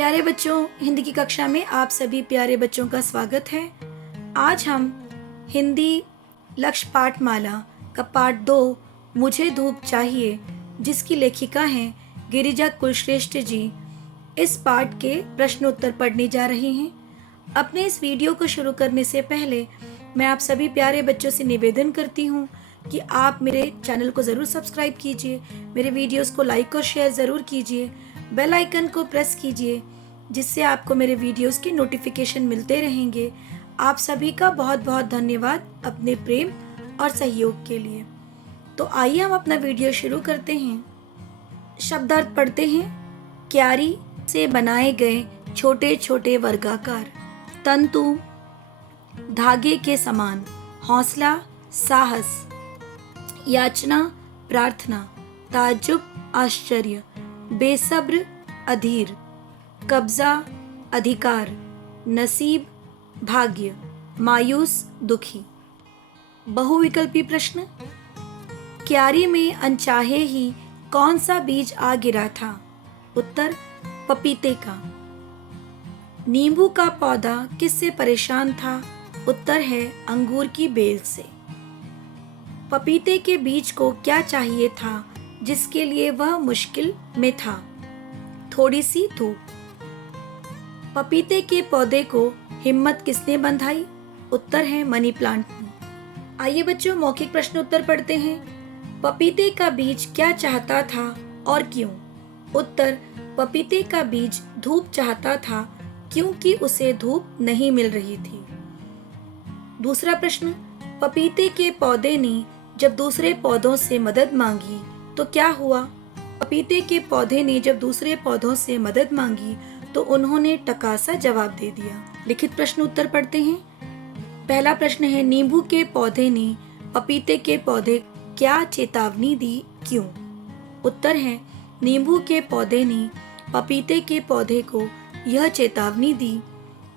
प्यारे बच्चों, हिंदी की कक्षा में आप सभी प्यारे बच्चों का स्वागत है। आज हम हिंदी लक्ष्य पाठमाला का पाठ 2 मुझे धूप चाहिए, जिसकी लेखिका हैं गिरिजा कुलश्रेष्ठ जी, इस पाठ के प्रश्नोत्तर पढ़ने जा रहे हैं। अपने इस वीडियो को शुरू करने से पहले मैं आप सभी प्यारे बच्चों से निवेदन करती हूँ कि आप मेरे चैनल को ज़रूर सब्सक्राइब कीजिए, मेरे वीडियोस को लाइक और शेयर ज़रूर कीजिए, बेल आइकन को प्रेस कीजिए, जिससे आपको मेरे वीडियोस की नोटिफिकेशन मिलते रहेंगे। आप सभी का बहुत बहुत धन्यवाद अपने प्रेम और सहयोग के लिए। तो आइए हम अपना वीडियो शुरू करते हैं। शब्दार्थ पढ़ते हैं। क्यारी से बनाए गए छोटे छोटे वर्गाकार, तंतु धागे के समान, हौसला साहस, याचना प्रार्थना, ताज्जुब आश्चर्य, बेसब्र अधीर, कब्जा अधिकार, नसीब भाग्य, मायूस दुखी। बहुविकल्पी प्रश्न। क्यारी में अनचाहे ही कौन सा बीज आ गिरा था? उत्तर पपीते का। नींबू का पौधा किससे परेशान था? उत्तर है अंगूर की बेल से। पपीते के बीज को क्या चाहिए था जिसके लिए वह मुश्किल में था? थोड़ी सी धूप। पपीते के पौधे को हिम्मत किसने बंधाई? उत्तर है मनी प्लांट ने। आइए बच्चों, मौखिक प्रश्न उत्तर पढ़ते हैं। पपीते का बीज क्या चाहता था और क्यों? उत्तर पपीते का बीज धूप चाहता था क्योंकि उसे धूप नहीं मिल रही थी। दूसरा प्रश्न। पपीते के पौधे ने जब दूसरे पौधों से मदद मांगी तो क्या हुआ? पपीते के पौधे ने जब दूसरे पौधों से मदद मांगी तो उन्होंने टकासा जवाब दे दिया। लिखित प्रश्न उत्तर पढ़ते हैं। पहला प्रश्न है, नींबू के पौधे ने पपीते के पौधे क्या चेतावनी दी, क्यों? उत्तर है, नींबू के पौधे ने पपीते के पौधे को यह चेतावनी दी,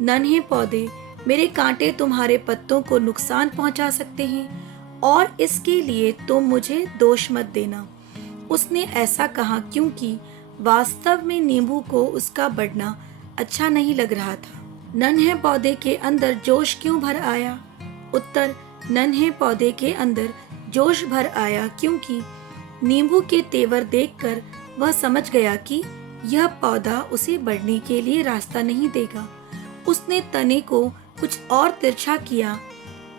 नन्हे पौधे, मेरे कांटे तुम्हारे पत्तों को नुकसान पहुंचा सकते हैं और इसके लिए तुम मुझे दोष मत देना। उसने ऐसा कहा क्योंकि वास्तव में नींबू को उसका बढ़ना अच्छा नहीं लग रहा था। नन्हे पौधे के अंदर जोश क्यों भर आया? उत्तर नन्हे पौधे के अंदर जोश भर आया क्योंकि नींबू के तेवर देखकर वह समझ गया कि यह पौधा उसे बढ़ने के लिए रास्ता नहीं देगा। उसने तने को कुछ और तिरछा किया,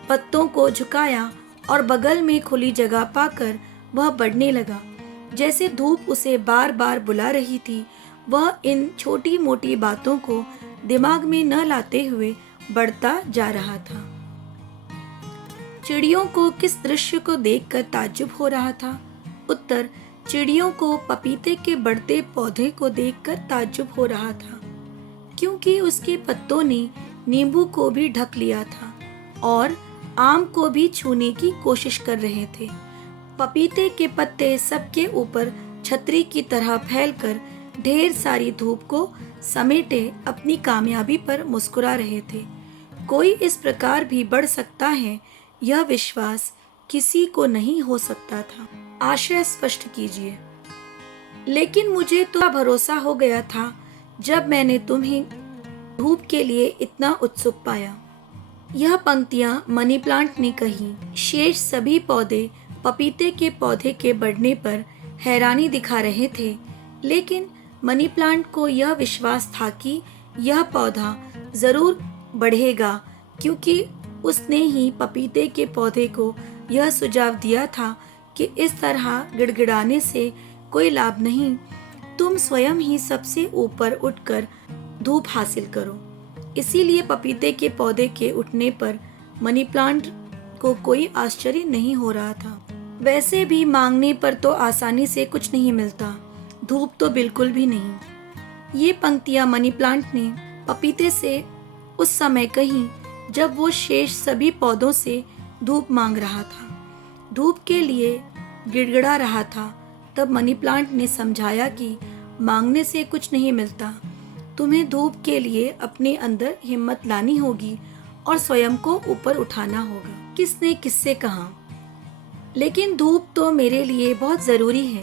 पत्तों को झुकाया और बगल में खुली जगह पाकर वह बढ़ने लगा। जैसे धूप उसे बार बार बुला रही थी, वह इन छोटी मोटी बातों को दिमाग में न लाते हुए बढ़ता जा रहा था। चिड़ियों को किस दृश्य को देखकर ताज्जुब हो रहा था? उत्तर चिड़ियों को पपीते के बढ़ते पौधे को देखकर ताज्जुब हो रहा था क्योंकि उसके पत्तों ने नींबू को भी ढक लिया था और आम को भी छूने की कोशिश कर रहे थे। पपीते के पत्ते सबके ऊपर छतरी की तरह फैलकर ढेर सारी धूप को समेटे अपनी कामयाबी पर मुस्कुरा रहे थे। कोई इस प्रकार भी बढ़ सकता है, यह विश्वास किसी को नहीं हो सकता था। आशय स्पष्ट कीजिए। लेकिन मुझे तो भरोसा हो गया था जब मैंने तुम्हें धूप के लिए इतना उत्सुक पाया। यह पंक्तियां मनी प्लांट ने कही। शेष सभी पौधे पपीते के पौधे के बढ़ने पर हैरानी दिखा रहे थे, लेकिन मनी प्लांट को यह विश्वास था कि यह पौधा जरूर बढ़ेगा क्योंकि उसने ही पपीते के पौधे को यह सुझाव दिया था कि इस तरह गिड़गिड़ाने से कोई लाभ नहीं, तुम स्वयं ही सबसे ऊपर उठकर धूप हासिल करो। इसीलिए पपीते के पौधे के उठने पर मनी प्लांट को कोई आश्चर्य नहीं हो रहा था। वैसे भी मांगने पर तो आसानी से कुछ नहीं मिलता, धूप तो बिल्कुल भी नहीं। ये पंक्तियां मनी प्लांट ने पपीते से उस समय कही जब वो शेष सभी पौधों से धूप मांग रहा था, धूप के लिए गिड़गिड़ा रहा था। तब मनी प्लांट ने समझाया कि मांगने से कुछ नहीं मिलता, तुम्हें धूप के लिए अपने अंदर हिम्मत लानी होगी और स्वयं को ऊपर उठाना होगा। किसने किससे कहा? लेकिन धूप तो मेरे लिए बहुत जरूरी है।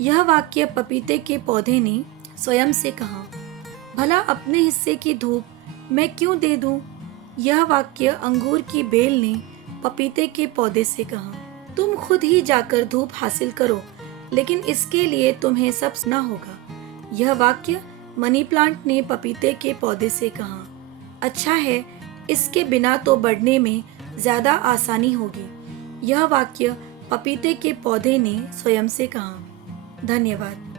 यह वाक्य पपीते के पौधे ने स्वयं से कहा। भला अपने हिस्से की धूप मैं क्यों दे दूं? यह वाक्य अंगूर की बेल ने पपीते के पौधे से कहा। तुम खुद ही जाकर धूप हासिल करो, लेकिन इसके लिए तुम्हें सब सुनना होगा। यह वाक्य मनी प्लांट ने पपीते के पौधे से कहा। अच्छा है, इसके बिना तो बढ़ने में ज्यादा आसानी होगी। यह वाक्य पपीते के पौधे ने स्वयं से कहा। धन्यवाद।